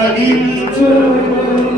I need the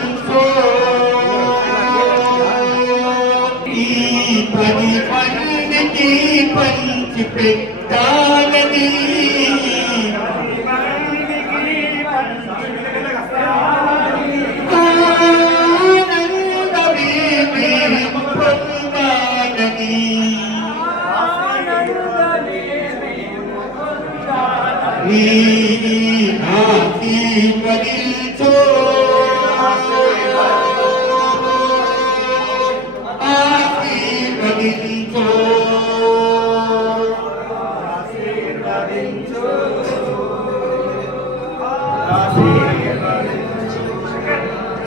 We are the people.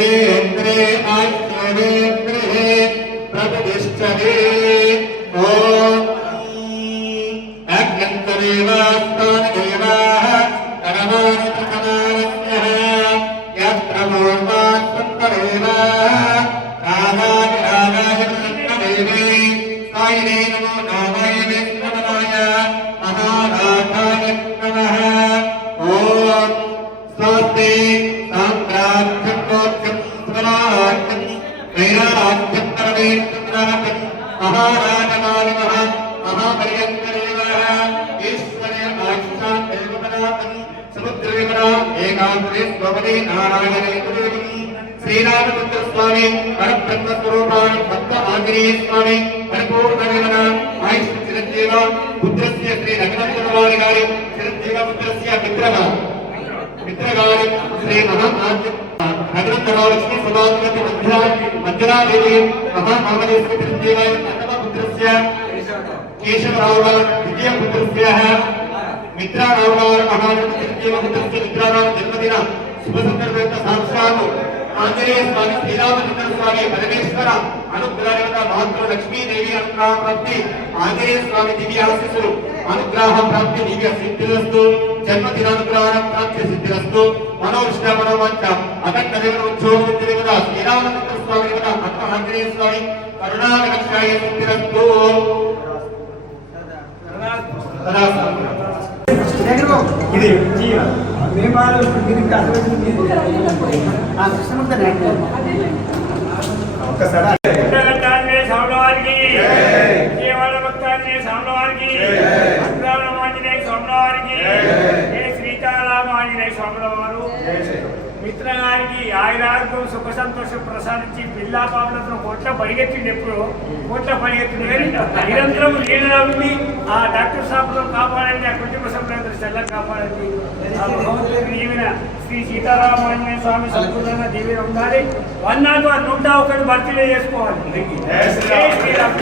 Ramachandra Sriramachandra Sriramachandra జగదేంద్రే ప్రతిష్టతే ఓం అగ్నంతదేవాస్తానదేవాః కరమాణి ప్రకమానస్యః యత్ర పూర్వాత్మంతదేవాః సాయినే నమో నామాయ నమనాయ మహారాజాయ నమః. పరమేశ్వరాజ్యం మహారాజమాలిమః మహాపర్యంకరేవः ఈశ్వరే ఆక్షాం దేవపదాతం సముద్రవిమరా ఏకాంతే స్వపదే నారాయణే గురువిం శ్రీరామచంద్ర స్వామి పరబ్రహ్మ స్వరూపాణి భక్త ఆంజనేయ స్వామి పరిపూర్ణ విమన ఆయుష్ చిరంజీవ పుత్రస్య శ్రీ రఘునందన వారి గారి చిరంజీవ పుత్రస్య మధ్యరాదేవి మహామామదేశ్వరి చిరంజీవాయ అన్నమపుత్రస్య కేశవరావు గారు ద్వితీయ పుత్రస్య మిత్రారావు గారు మహారాజు పుత్రస్య మిత్రారావు జన్మదిన శుభ సందర్భంగా సాక్షాత్ ఆంజనేయ స్వామి శ్రీరామచంద్ర స్వామి పరమేశ్వర అనుగ్రహ మాతృ లక్ష్మీదేవి అనుగ్రహ ప్రాప్తి ఆంజనేయ స్వామి దివ్య ఆశీస్సులు అనుగ్రహ ప్రాప్తి దివ్య సిద్ధిరస్తు జన్మదినానుగ్రహ ప్రాప్తి సిద్ధిరస్తు మనోవిష్ట మనోవంచ అఖండ దేవన ఉద్యోగ దేవత శ్రీరామచంద్ర స్వామి దేవత భక్త ఆంజనేయ స్వామి కరుణాకటాయ సిద్ధిరస్తు. ఇది మేమాలు దీనికి అసలు ఆ కృష్ణమూర్తి ఒక్కసారి. భక్తాంజనేయ స్వామి వారికి విజయవాడ భక్తాంజనేయ స్వామి వారికి భక్తారామాంజనేయ స్వామి వారికి ఏ సీతారామాంజనేయ స్వాముల వారు మిత్ర గారికి ఆయురారోగ్యం సుఖ సంతోషం ప్రసాదించి పిల్లా పాపలతో కోట్ల పరిగెత్తింది ఎప్పుడు? కోట్ల పరిగెత్తింది కానీ నిరంతరం లీడగా ఆ డాక్టర్ సాబులను కాపాడండి ఆ కుటుంబ సభ్యులందరూ చల్ల కాపాడండి. దీవెన. శ్రీ సీతారామాంజనేయ స్వామి సంపూర్ణంగా దీవెన ఉండాలి. వన్ నాట్ వన్ నూట ఒకటి బర్త్డే చేసుకోవాలి. శ్రీరామ్.